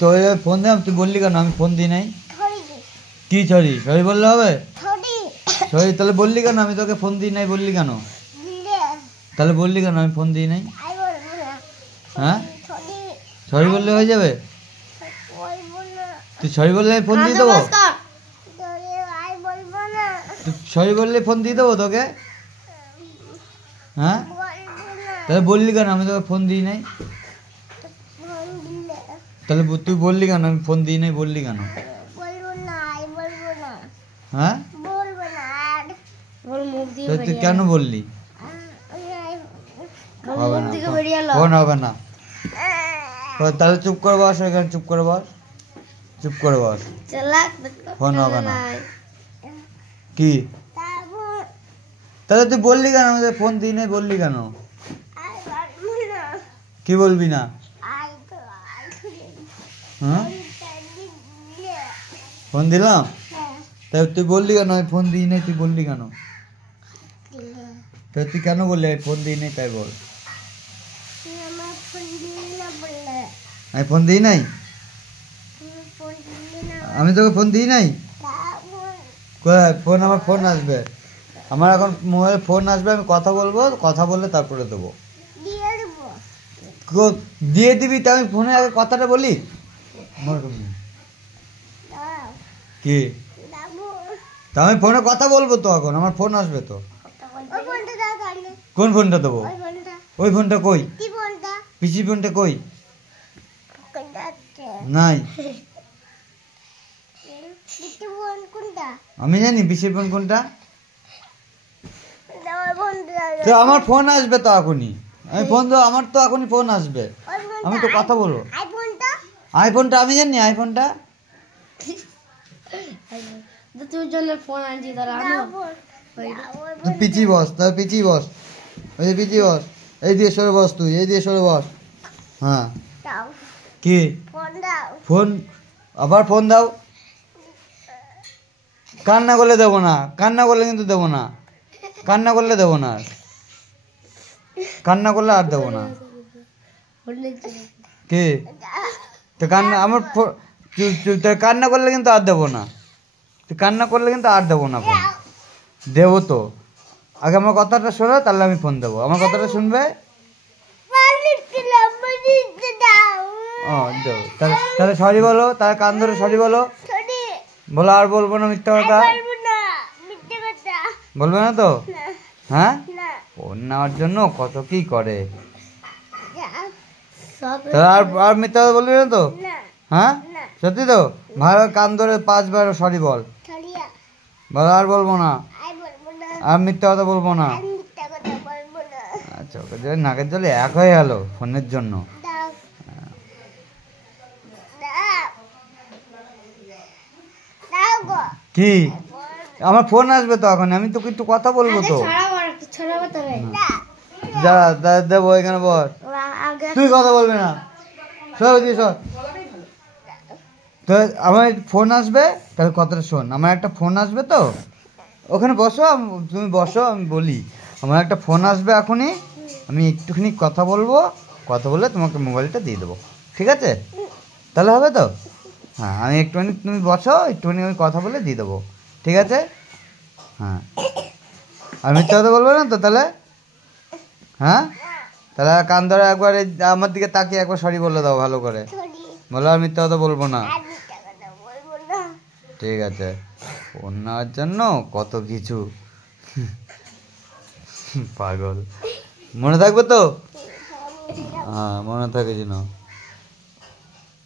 তোর ফোন দিলাম, তুই বললি কেন আমি ফোন দিই নাই? কি সরি সরি বললে হবে? সরি তাহলে বললি কেন আমি তোকে ফোন দিই নাই? বললি কেন? তাহলে বললি কেন আমি ফোন দিই নাই? হ্যাঁ সরি বললে হয়ে যাবে? তুই সরি বললে আমি ফোন দিয়ে দেবো? তুই সরি বললে ফোন দিয়ে দেবো তোকে? হ্যাঁ তাহলে বললি কেন আমি তোকে ফোন দিই নাই? তাহলে তুই বললি কেন আমি ফোন দিই নাই? বললি কেন? হ্যাঁ তুই কেন বললি? হবে না, ফোন হবে না। তাহলে চুপ করে বস এখানে, চুপ করে বস, চুপ করে বস, ফোন হবে না। কি তাহলে তুই বললি কেন আমাদের ফোন দিই নাই? বললি কেন? কি বলবি না? হ্যাঁ ফোন দিলাম, তাহলে তুই বললি কেন আমি ফোন দিই নাই? তুই বললি কেন? তাহলে তুই কেন বললি আমি ফোন দিই নাই? তাই বল। আমি ফোন দিই নাই? আমি তোকে ফোন দিই নাই? ফোন আমার ফোন আসবে, আমার এখন মোবাইল ফোন আসবে, আমি কথা বলবো, কথা বললে তারপরে দেবো। দিয়ে দিবি তা আমি ফোনে আগে কথাটা বলি। কি তা আমি ফোনে কথা বলবো তো, এখন আমার ফোন আসবে তো। কোন ফোনটা দেবো? ওই ফোনটা কই? পিসি ফোনটা কই? নাই। আমি জানি পিসির ফোন কোনটা। তো আমার ফোন আসবে তো এখনই, আমি ফোন দেবো, আমার তো এখনই ফোন আসবে, আমি তো কথা বলবো। আইফোনটা আমি জানি, আইফোনটা তুই জন্য ফোন আনছি তুই পিছিয়ে বস, তাহলে পিছিয়ে বস, ওই যে পিছিয়ে বস, এই দিয়ে সরে বস, তুই এই দিয়ে সরে বস। হ্যাঁ কি ফোন? আবার ফোন দাও। কান্না করলে দেবো না, কান্না করলে কিন্তু দেবো না, কান্না করলে দেবো না, কান্না করলে আর দেবো না। কি তো কান্না আমার কান্না করলে কিন্তু আর দেবো না, তুই কান্না করলে কিন্তু আর দেবো না ফোন। দেবো তো, আগে আমার কথাটা শোনো, তাহলে আমি ফোন দেবো। আমার কথাটা শুনবে? ও দেবো, তাহলে সরি বলো, তাহলে কান ধরে সরি বলো, বলো আর বলবো না মিথ্যা কথা, বলবে না তো? হ্যাঁ ফোন নেওয়ার জন্য কত কি করে, তাহলে আর মিথ্যা কথা বলবি না তো? হ্যাঁ সত্যি তো? ভালো কান ধরে 5 বার সরি বল, বলো আর বলবো না, আর মিথ্যা কথা বলবো না। আচ্ছা ওকে নাকের জলে এক হয়ে গেল ফোনের জন্য। কি আমার ফোন আসবে তো এখন, আমি তো একটু কথা বলবো তো। যা দেবো এখানে বল, তুই কথা বলবি না, সব তো আমার ফোন আসবে, তাহলে কথাটা শোন, আমার একটা ফোন আসবে তো, ওখানে বসো, তুমি বসো, আমি বলি। আমার একটা ফোন আসবে এখনই, আমি একটুখানি কথা বলবো, কথা বলে তোমাকে মোবাইলটা দিয়ে দেবো, ঠিক আছে? তাহলে হবে তো? হ্যাঁ আমি একটুখানি, তুমি বসো, একটুখানি আমি কথা বলে দিয়ে দেবো, ঠিক আছে? হ্যাঁ আর মিথ্যা কথা বলবো না তো তাহলে? হ্যাঁ তাহলে কান ধরে একবার আমার দিকে তাকিয়ে একবার সরি বলে দাও ভালো করে, বলো আর মিথ্যা কথা বলবো না, ঠিক আছে? ফোন নেওয়ার জন্য কত কিছু, পাগল। মনে থাকবে তো? হ্যাঁ মনে থাকে যেন।